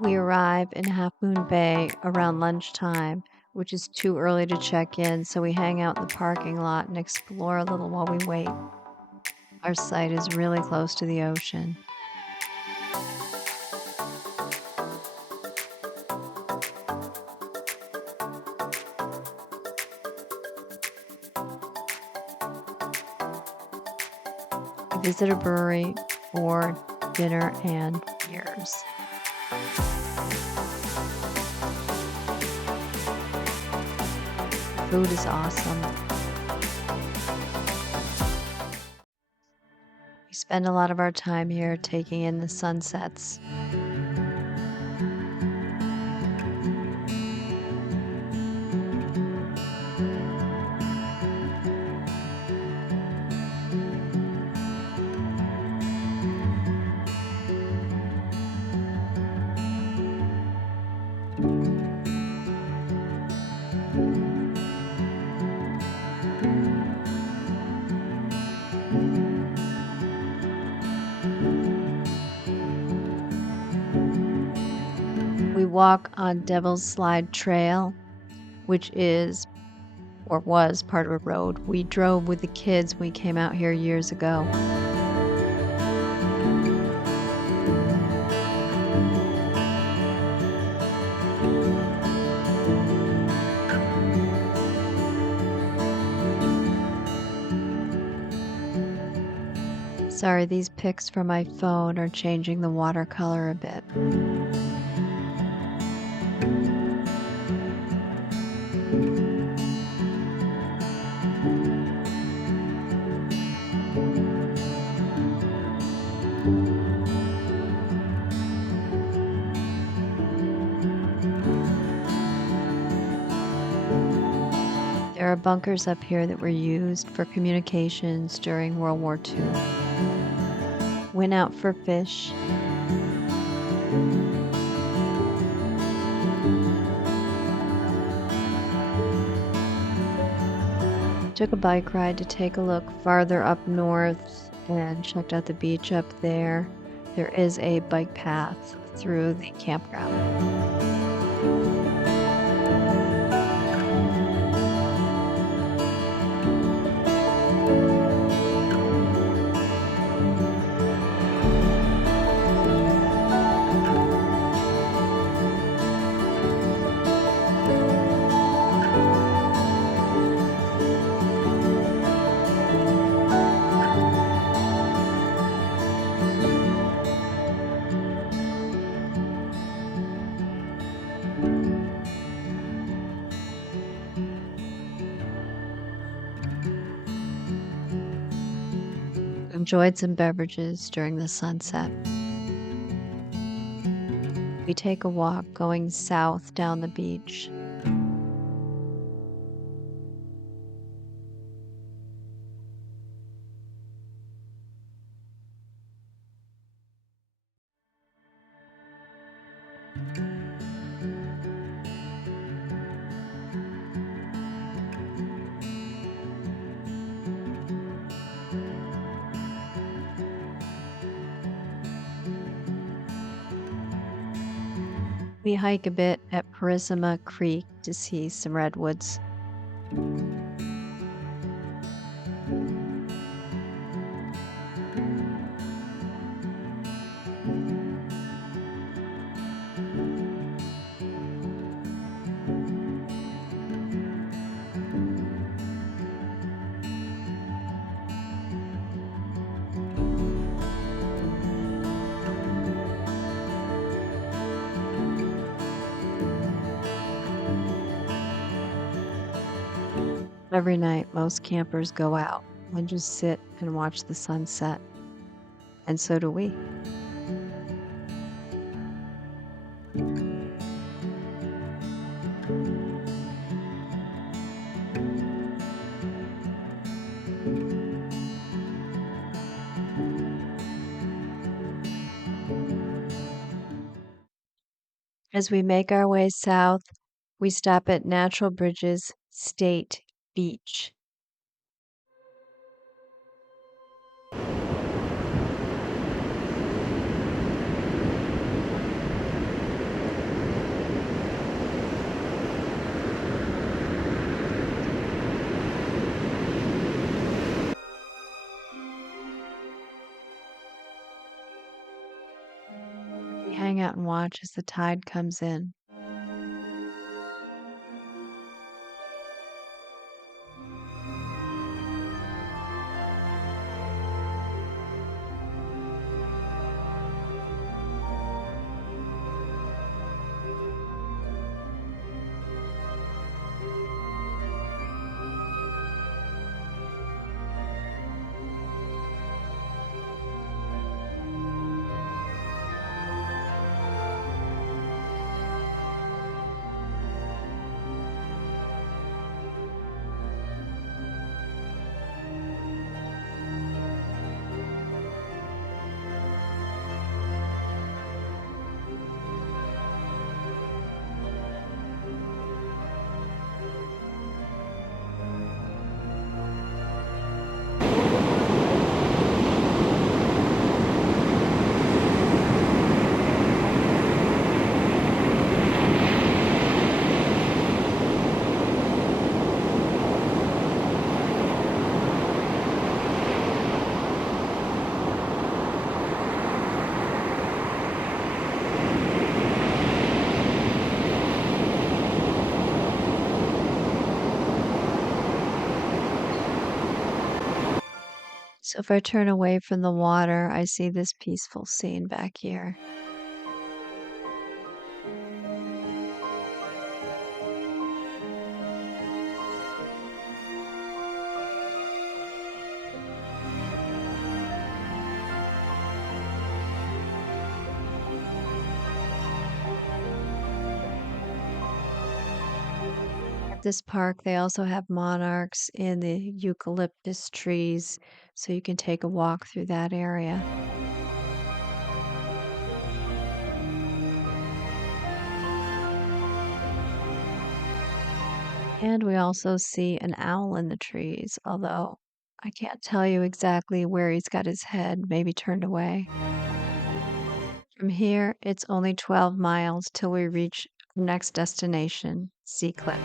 We arrive in Halfmoon Bay around lunchtime, which is too early to check in, so we hang out in the parking lot and explore a little while we wait. Our site is really close to the ocean. We visit a brewery for dinner and beers. Food is awesome. We spend a lot of our time here taking in the sunsets. We walk on Devil's Slide Trail, which is or was part of a road we drove with the kids when we came out here years ago. Sorry, these pics from my phone are changing the watercolor a bit. There are bunkers up here that were used for communications during World War II. Went out for fish. Took a bike ride to take a look farther up north and checked out the beach up there. There is a bike path through the campground. Enjoyed some beverages during the sunset. We take a walk going south down the beach. We hike a bit at Parisima Creek to see some redwoods. Every night, most campers go out and just sit and watch the sunset. And so do we. As we make our way south, we stop at Natural Bridges State Beach. hang out and watch as the tide comes in. So if I turn away from the water, I see this peaceful scene back here. At this park, they also have monarchs in the eucalyptus trees, so you can take a walk through that area. And we also see an owl in the trees, although I can't tell you exactly where he's got his head, maybe turned away. From here, it's only 12 miles till we reach our next destination, Sea Cliff.